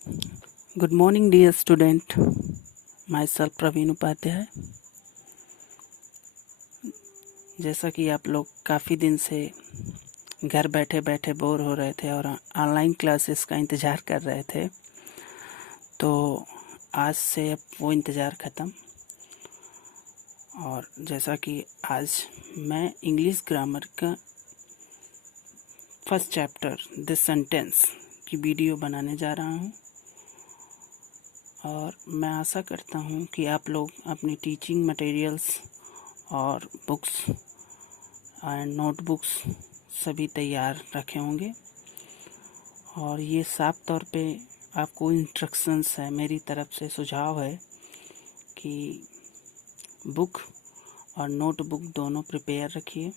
Good morning, dear student. Myself Praveen Upadhyay. जैसा कि आप लोग काफ़ी दिन से घर बैठे बैठे बोर हो रहे थे और ऑनलाइन क्लासेस का इंतज़ार कर रहे थे, तो आज से अब वो इंतज़ार ख़त्म। और जैसा कि आज मैं इंग्लिश ग्रामर का फर्स्ट चैप्टर दिस सेंटेंस की वीडियो बनाने जा रहा हूँ, और मैं आशा करता हूँ कि आप लोग अपनी टीचिंग मटेरियल्स और बुक्स एंड नोटबुक्स सभी तैयार रखे होंगे। और ये साफ तौर पे आपको इंस्ट्रक्शंस है, मेरी तरफ से सुझाव है कि बुक और नोटबुक दोनों प्रिपेयर रखिए,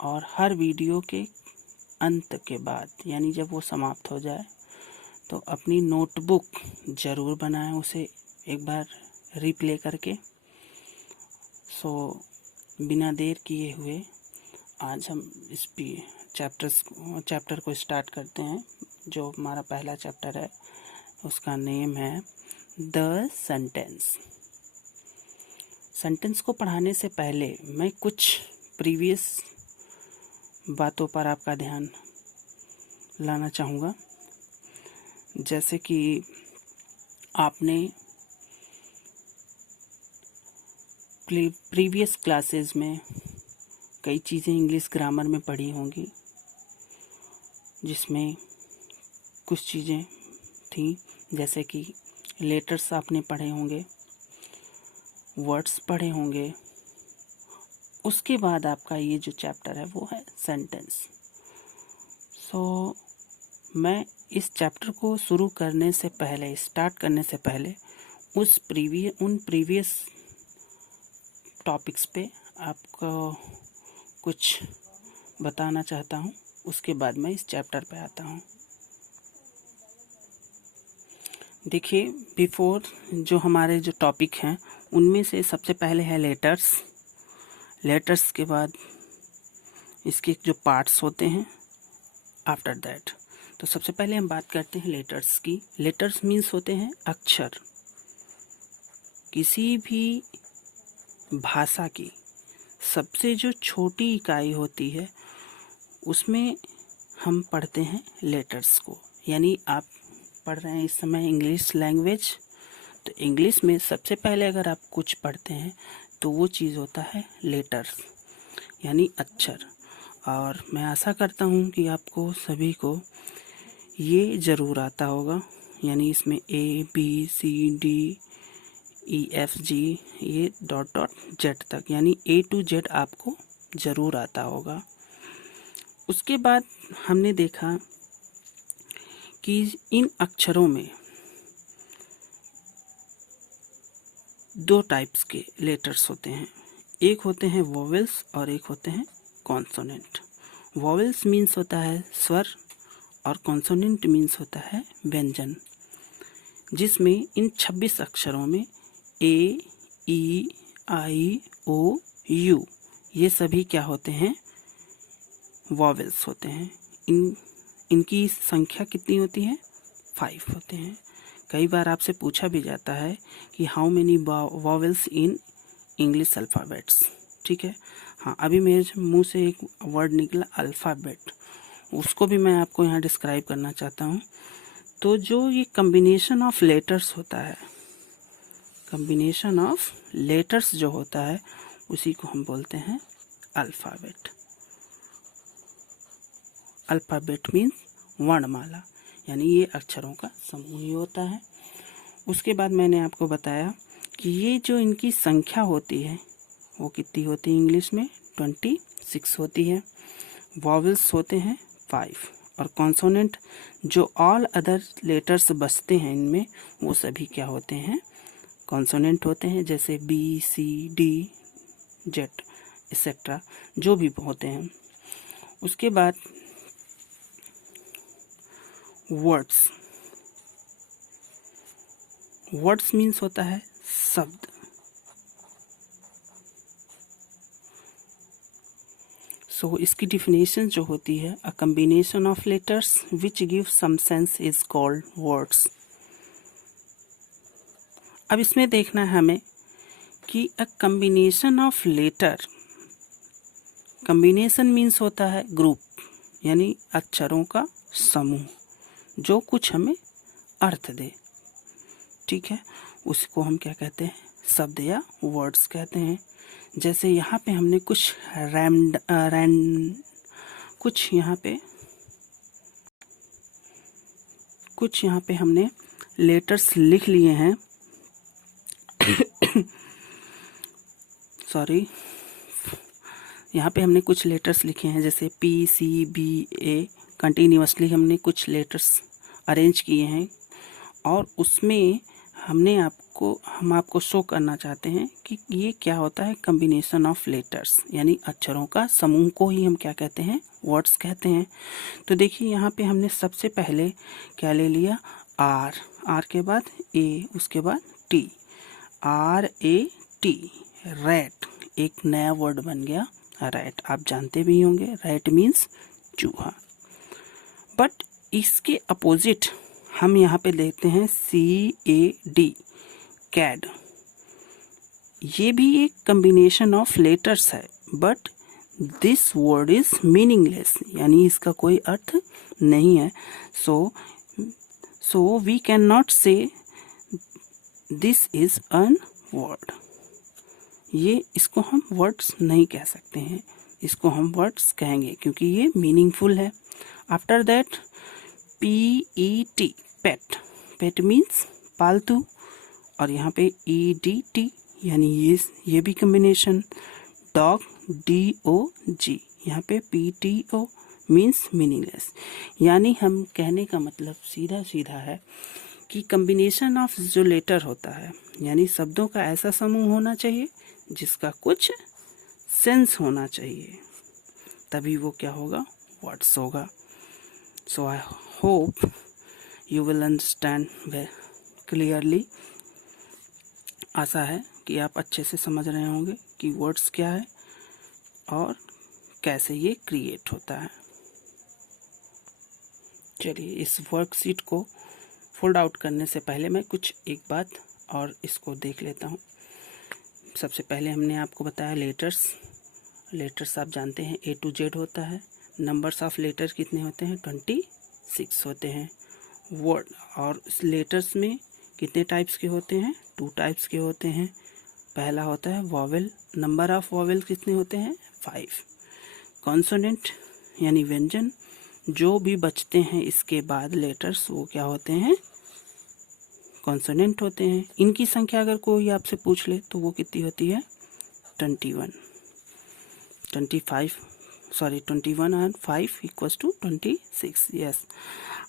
और हर वीडियो के अंत के बाद यानी जब वो समाप्त हो जाए तो अपनी नोटबुक ज़रूर बनाएं, उसे एक बार रिप्ले करके। बिना देर किए हुए आज हम इस चैप्टर को स्टार्ट करते हैं। जो हमारा पहला चैप्टर है उसका नेम है द सेंटेंस। सेंटेंस को पढ़ाने से पहले मैं कुछ प्रीवियस बातों पर आपका ध्यान लाना चाहूँगा। जैसे कि आपने प्रीवियस क्लासेस में कई चीज़ें इंग्लिश ग्रामर में पढ़ी होंगी, जिसमें कुछ चीज़ें थी जैसे कि लेटर्स आपने पढ़े होंगे, वर्ड्स पढ़े होंगे। उसके बाद आपका ये जो चैप्टर है वो है सेंटेंस। मैं इस चैप्टर को शुरू करने से पहले, स्टार्ट करने से पहले उन प्रीवियस टॉपिक्स पे आपको कुछ बताना चाहता हूँ। उसके बाद मैं इस चैप्टर पे आता हूँ। देखिए, बिफोर जो हमारे जो टॉपिक हैं उनमें से सबसे पहले है लेटर्स। लेटर्स के बाद इसके जो पार्ट्स होते हैं आफ्टर दैट। तो सबसे पहले हम बात करते हैं लेटर्स की। लेटर्स मीन्स होते हैं अक्षर। किसी भी भाषा की सबसे जो छोटी इकाई होती है उसमें हम पढ़ते हैं लेटर्स को। यानी आप पढ़ रहे हैं इस समय इंग्लिश लैंग्वेज, तो इंग्लिश में सबसे पहले अगर आप कुछ पढ़ते हैं तो वो चीज़ होता है लेटर्स, यानी अक्षर। और मैं आशा करता हूँ कि आपको सभी को ये ज़रूर आता होगा। यानी इसमें ABCD EFG ये .Z तक, यानी A to Z आपको ज़रूर आता होगा। उसके बाद हमने देखा कि इन अक्षरों में दो टाइप्स के लेटर्स होते हैं। एक होते हैं वोवेल्स और एक होते हैं कॉन्सोनेंट। वोवेल्स मीन्स होता है स्वर और कॉन्सोनेंट मीन्स होता है व्यंजन, जिसमें इन 26 अक्षरों में A, E, I, O, U ये सभी क्या होते हैं? वोवेल्स होते हैं। इनकी संख्या कितनी होती है? 5 होते हैं। कई बार आपसे पूछा भी जाता है कि how many vowels in English alphabets. ठीक है, हाँ, अभी मेरे मुंह से एक वर्ड निकला अल्फ़ाबेट, उसको भी मैं आपको यहाँ डिस्क्राइब करना चाहता हूँ। तो जो ये कम्बिनेशन ऑफ लेटर्स होता है, कम्बिनेशन ऑफ लेटर्स जो होता है उसी को हम बोलते हैं अल्फ़ाबेट। अल्फ़ाबेट मीन्स वर्णमाला, यानी ये अक्षरों का समूह ही होता है। उसके बाद मैंने आपको बताया कि ये जो इनकी संख्या होती है वो कितनी होती है? इंग्लिश में 26 होती है। वॉवेल्स होते हैं 5, और कॉन्सोनेंट जो ऑल अदर लेटर्स बचते हैं इनमें वो सभी क्या होते हैं? कॉन्सोनेंट होते हैं, जैसे BCD Z एक्सेट्रा जो भी होते हैं। उसके बाद वर्ड्स। वर्ड्स मीन्स होता है शब्द। सो इसकी डिफिनेशन जो होती है, a combination of letters which give some sense is called words. अब इसमें देखना है हमें कि a combination of letter, combination means होता है ग्रुप, यानी अक्षरों का समूह जो कुछ हमें अर्थ दे, ठीक है, उसको हम क्या कहते हैं, शब्द या वर्ड्स कहते हैं। जैसे यहाँ पे हमने कुछ कुछ यहाँ पे हमने लेटर्स लिख लिए हैं सॉरी, यहाँ पे हमने कुछ लेटर्स लिखे हैं, जैसे PCBA, कंटिन्यूसली हमने कुछ लेटर्स अरेंज किए हैं, और उसमें हम आपको शो करना चाहते हैं कि ये क्या होता है, कम्बिनेशन ऑफ लेटर्स, यानी अक्षरों का समूह को ही हम क्या कहते हैं, वर्ड्स कहते हैं। तो देखिए यहाँ पे हमने सबसे पहले क्या ले लिया, आर के बाद ए, उसके बाद टी, RAT, रैट, एक नया वर्ड बन गया रैट। आप जानते भी होंगे रैट मीन्स चूहा। बट इसके अपोजिट हम यहाँ पे देखते हैं CAD, कैड। ये भी एक कम्बिनेशन ऑफ लेटर्स है, but this word is meaningless, यानी इसका कोई अर्थ नहीं है। सो वी कैन नॉट से दिस इज अन वर्ड। ये इसको हम वर्ड्स नहीं कह सकते हैं, इसको हम वर्ड्स कहेंगे क्योंकि ये मीनिंगफुल है। After that PET, pet means पालतू, और यहाँ पे EDT, यानी ये भी कम्बिनेशन। डॉग, DOG, यहाँ पे PTO मीन्स मीनिंगलेस। यानी हम कहने का मतलब सीधा सीधा है कि कम्बिनेशन ऑफ जो लेटर होता है, यानी शब्दों का ऐसा समूह होना चाहिए जिसका कुछ सेंस होना चाहिए, तभी वो क्या होगा, वर्ड्स होगा। So I hope you will understand clearly. आशा है कि आप अच्छे से समझ रहे होंगे कि वर्ड्स क्या है और कैसे ये क्रिएट होता है। चलिए इस वर्कशीट को फोल्ड आउट करने से पहले मैं कुछ एक बात और इसको देख लेता हूँ। सबसे पहले हमने आपको बताया लेटर्स आप जानते हैं A to Z होता है। नंबर्स ऑफ लेटर्स कितने होते हैं, 26 होते हैं। वर्ड और लेटर्स में कितने टाइप्स के होते हैं, 2 टाइप्स के होते हैं। पहला होता है वॉवेल, नंबर ऑफ वॉवेल कितने होते हैं, 5। कॉन्सोनेंट यानी व्यंजन, जो भी बचते हैं इसके बाद लेटर्स वो क्या होते हैं, कॉन्सोनेंट होते हैं। इनकी संख्या अगर कोई आपसे पूछ ले तो वो कितनी होती है, 21 and 5 equals to 26। Yes.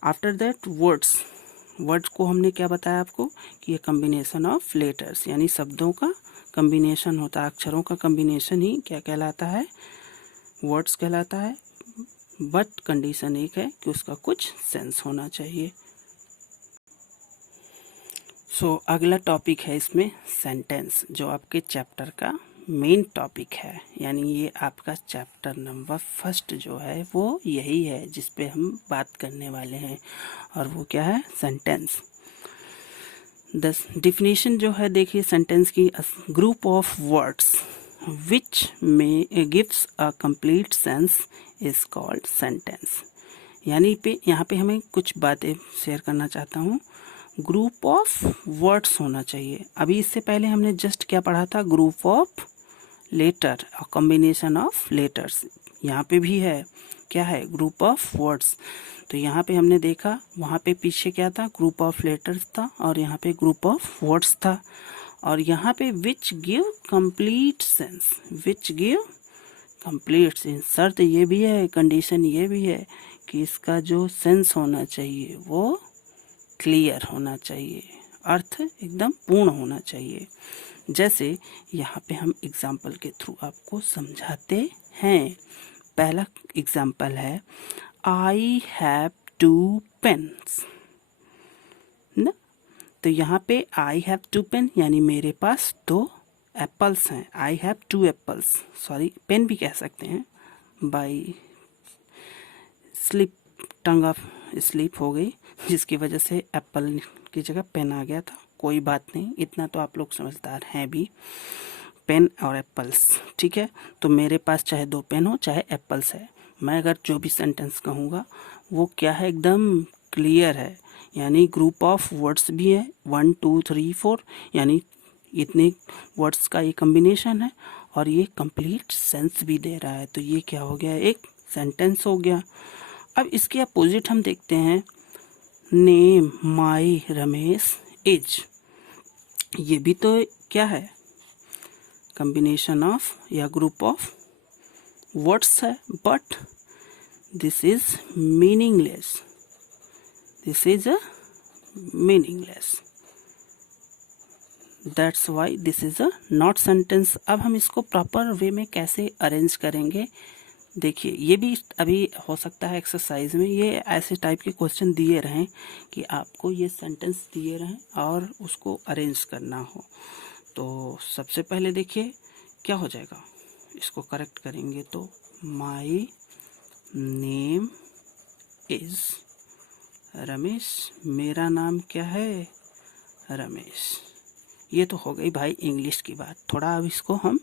After that words को हमने क्या बताया आपको कि ये कम्बिनेशन ऑफ लेटर्स, यानी शब्दों का कम्बिनेशन होता है, अक्षरों का कम्बिनेशन ही क्या कहलाता है, वर्ड्स कहलाता है। बट कंडीशन एक है कि उसका कुछ सेंस होना चाहिए। सो अगला टॉपिक है इसमें सेंटेंस, जो आपके चैप्टर का मेन टॉपिक है, यानी ये आपका चैप्टर नंबर 1 जो है वो यही है जिस पे हम बात करने वाले हैं, और वो क्या है, सेंटेंस। डिफिनेशन जो है देखिए सेंटेंस की, ग्रुप ऑफ वर्ड्स विच में gives a complete sense is called sentence. यानी यहाँ पे हमें कुछ बातें शेयर करना चाहता हूँ। ग्रुप ऑफ वर्ड्स होना चाहिए। अभी इससे पहले हमने जस्ट क्या पढ़ा था, group of letter, combination of letters. यहाँ पे भी है, क्या है, ग्रुप ऑफ वर्ड्स। तो यहाँ पे हमने देखा, वहाँ पे पीछे क्या था, ग्रुप ऑफ लेटर्स था, और यहाँ पे ग्रुप ऑफ वर्ड्स था। और यहाँ पे which give complete sense, which give complete sense, शर्त ये भी है, कंडीशन ये भी है कि इसका जो सेंस होना चाहिए वो क्लियर होना चाहिए, अर्थ एकदम पूर्ण होना चाहिए। जैसे यहाँ पे हम एग्जाम्पल के थ्रू आपको समझाते हैं। पहला एग्जाम्पल है, आई हैव 2 पेन्स ना। तो यहाँ पे आई हैव 2 पेन, यानी मेरे पास 2 एप्पल्स हैं। I have 2 apples, sorry pen भी कह सकते हैं, by slip, tongue of slip हो गई, जिसकी वजह से एप्पल की जगह पेन आ गया था। कोई बात नहीं, इतना तो आप लोग समझदार हैं भी, पेन और एप्पल्स, ठीक है। तो मेरे पास चाहे 2 पेन हो चाहे एप्पल्स है, मैं अगर जो भी सेंटेंस कहूँगा वो क्या है, एकदम क्लियर है। यानी ग्रुप ऑफ वर्ड्स भी है, 1 2 3 4, यानी इतने वर्ड्स का ये कॉम्बिनेशन है, और ये कंप्लीट सेंस भी दे रहा है। तो ये क्या हो गया, एक सेंटेंस हो गया। अब इसके अपोजिट हम देखते हैं, नेम माई रमेश इज, ये भी तो क्या है, कॉम्बिनेशन ऑफ या ग्रुप ऑफ वर्ड्स है, but this is meaningless, this is a meaningless, that's why this is a not sentence. अब हम इसको प्रॉपर वे में कैसे अरेंज करेंगे, देखिए ये भी अभी हो सकता है एक्सरसाइज में ये ऐसे टाइप के क्वेश्चन दिए रहें कि आपको ये सेंटेंस दिए रहें और उसको अरेंज करना हो। तो सबसे पहले देखिए क्या हो जाएगा, इसको करेक्ट करेंगे तो माई नेम इज रमेश, मेरा नाम क्या है, रमेश। ये तो हो गई भाई इंग्लिश की बात। थोड़ा अब इसको हम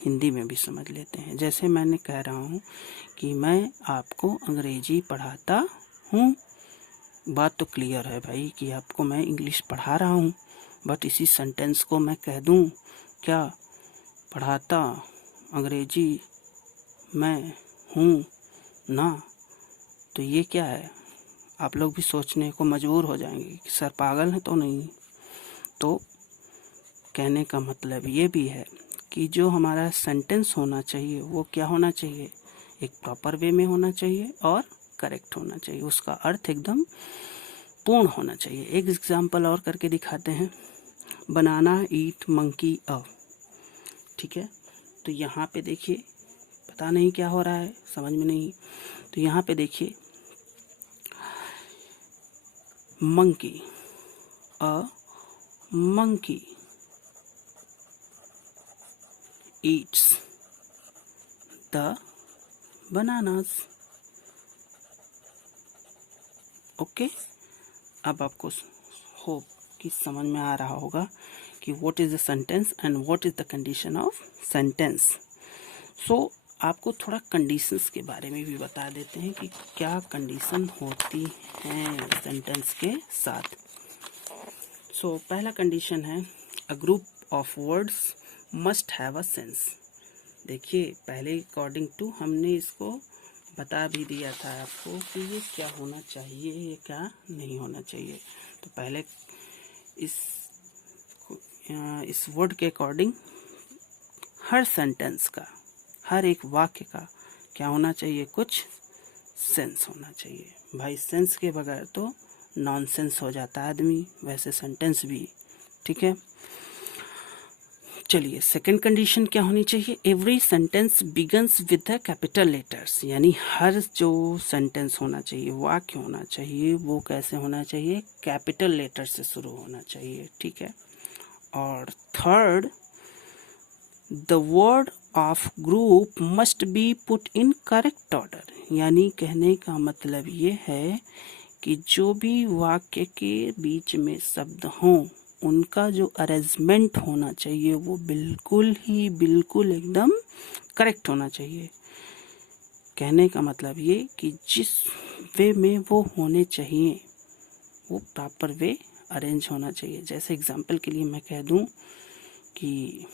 हिंदी में भी समझ लेते हैं। जैसे मैंने कह रहा हूँ कि मैं आपको अंग्रेजी पढ़ाता हूँ, बात तो क्लियर है भाई कि आपको मैं इंग्लिश पढ़ा रहा हूँ, बट इसी सेंटेंस को मैं कह दूँ क्या, पढ़ाता अंग्रेजी मैं हूँ ना, तो ये क्या है, आप लोग भी सोचने को मजबूर हो जाएंगे कि सर पागल है तो नहीं। तो कहने का मतलब ये भी है कि जो हमारा सेंटेंस होना चाहिए वो क्या होना चाहिए, एक प्रॉपर वे में होना चाहिए और करेक्ट होना चाहिए, उसका अर्थ एकदम पूर्ण होना चाहिए। एक एग्जाम्पल और करके दिखाते हैं, बनाना ईट मंकी अ, ठीक है। तो यहाँ पे देखिए, पता नहीं क्या हो रहा है, समझ में नहीं। तो यहाँ पे देखिए, monkey, a monkey eats the bananas, okay. अब आपको होप कि समझ में आ रहा होगा कि what is the sentence and what is the condition of sentence. So आपको थोड़ा कंडीशंस के बारे में भी बता देते हैं कि क्या कंडीशन होती हैं सेंटेंस के साथ। सो पहला कंडीशन है, a group of words must have a sense. देखिए पहले अकॉर्डिंग टू हमने इसको बता भी दिया था आपको कि ये क्या होना चाहिए, ये क्या नहीं होना चाहिए। तो पहले इस वर्ड के अकॉर्डिंग हर सेंटेंस का, हर एक वाक्य का क्या होना चाहिए, कुछ सेंस होना चाहिए। भाई सेंस के बगैर तो नॉनसेंस हो जाता है आदमी, वैसे सेंटेंस भी, ठीक है। चलिए सेकंड कंडीशन क्या होनी चाहिए, every sentence begins with the capital letters, यानी हर जो सेंटेंस होना चाहिए, वाक्य होना चाहिए, वो कैसे होना चाहिए, कैपिटल लेटर से शुरू होना चाहिए, ठीक है। और third, the word of group must be put in correct order, यानी कहने का मतलब ये है कि जो भी वाक्य के बीच में शब्द हों उनका जो अरेंजमेंट होना चाहिए वो बिल्कुल एकदम करेक्ट होना चाहिए। कहने का मतलब ये कि जिस वे में वो होने चाहिए वो प्रॉपर वे अरेंज होना चाहिए। जैसे एग्जांपल के लिए मैं कह दूं कि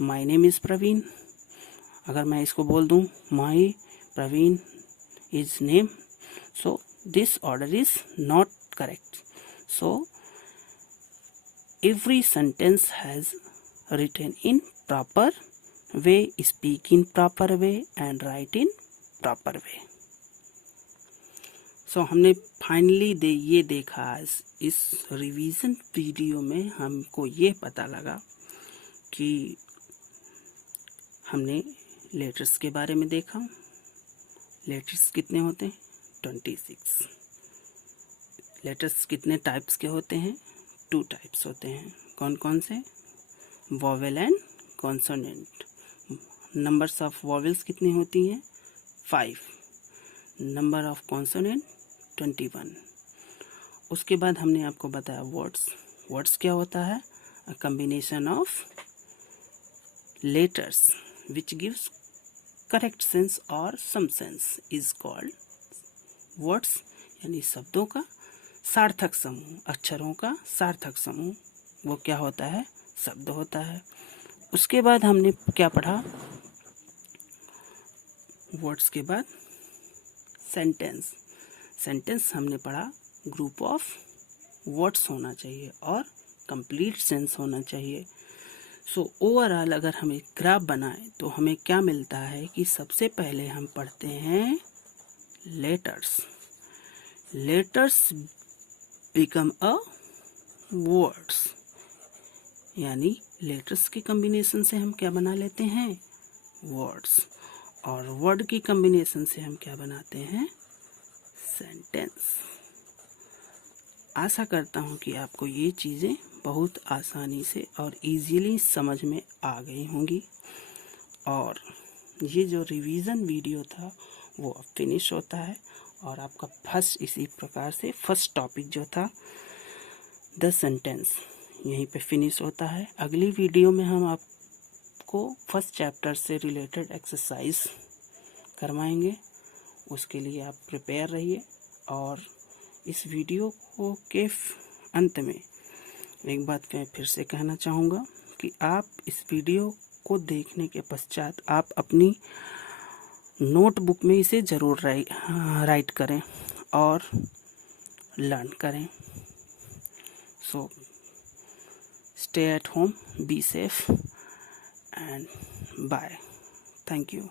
माय नेम इज़ प्रवीण, अगर मैं इसको बोल दूं my Praveen is name, so this order is not correct. So every sentence has written in proper way, speak in proper way and write in proper way. So हमने फाइनली ये देखा इस revision video में, हमको ये पता लगा कि हमने लेटर्स के बारे में देखा। लेटर्स कितने होते हैं, 26। लेटर्स कितने टाइप्स के होते हैं, 2 टाइप्स होते हैं। कौन कौन से, vowel and consonant. Numbers of vowels कितनी होती हैं, 5, नंबर ऑफ कॉन्सोनेंट 21। उसके बाद हमने आपको बताया वर्ड्स क्या होता है, a combination of letters which gives correct sense और some sense is called words, यानी शब्दों का सार्थक समूह, अक्षरों का सार्थक समूह, वो क्या होता है, शब्द होता है। उसके बाद हमने क्या पढ़ा, वर्ड्स के बाद सेंटेंस हमने पढ़ा ग्रुप ऑफ वर्ड्स होना चाहिए और कंप्लीट सेंस होना चाहिए। सो ओवरऑल अगर हम एक ग्राफ बनाएं तो हमें क्या मिलता है कि सबसे पहले हम पढ़ते हैं लेटर्स बिकम अ वर्ड्स, यानी लेटर्स के कॉम्बिनेशन से हम क्या बना लेते हैं, वर्ड्स, और वर्ड की कॉम्बिनेशन से हम क्या बनाते हैं, सेंटेंस। आशा करता हूँ कि आपको ये चीज़ें बहुत आसानी से और इजीली समझ में आ गई होंगी, और ये जो रिवीजन वीडियो था वो अब फिनिश होता है, और आपका इसी प्रकार से फर्स्ट टॉपिक जो था द सेंटेंस यहीं पे फिनिश होता है। अगली वीडियो में हम आपको फर्स्ट चैप्टर से रिलेटेड एक्सरसाइज करवाएंगे, उसके लिए आप प्रिपेयर रहिए। और इस वीडियो को के अंत में एक बात मैं फिर से कहना चाहूँगा कि आप इस वीडियो को देखने के पश्चात आप अपनी नोटबुक में इसे ज़रूर राइट करें और लर्न करें। So stay at home, be safe and bye. Thank you.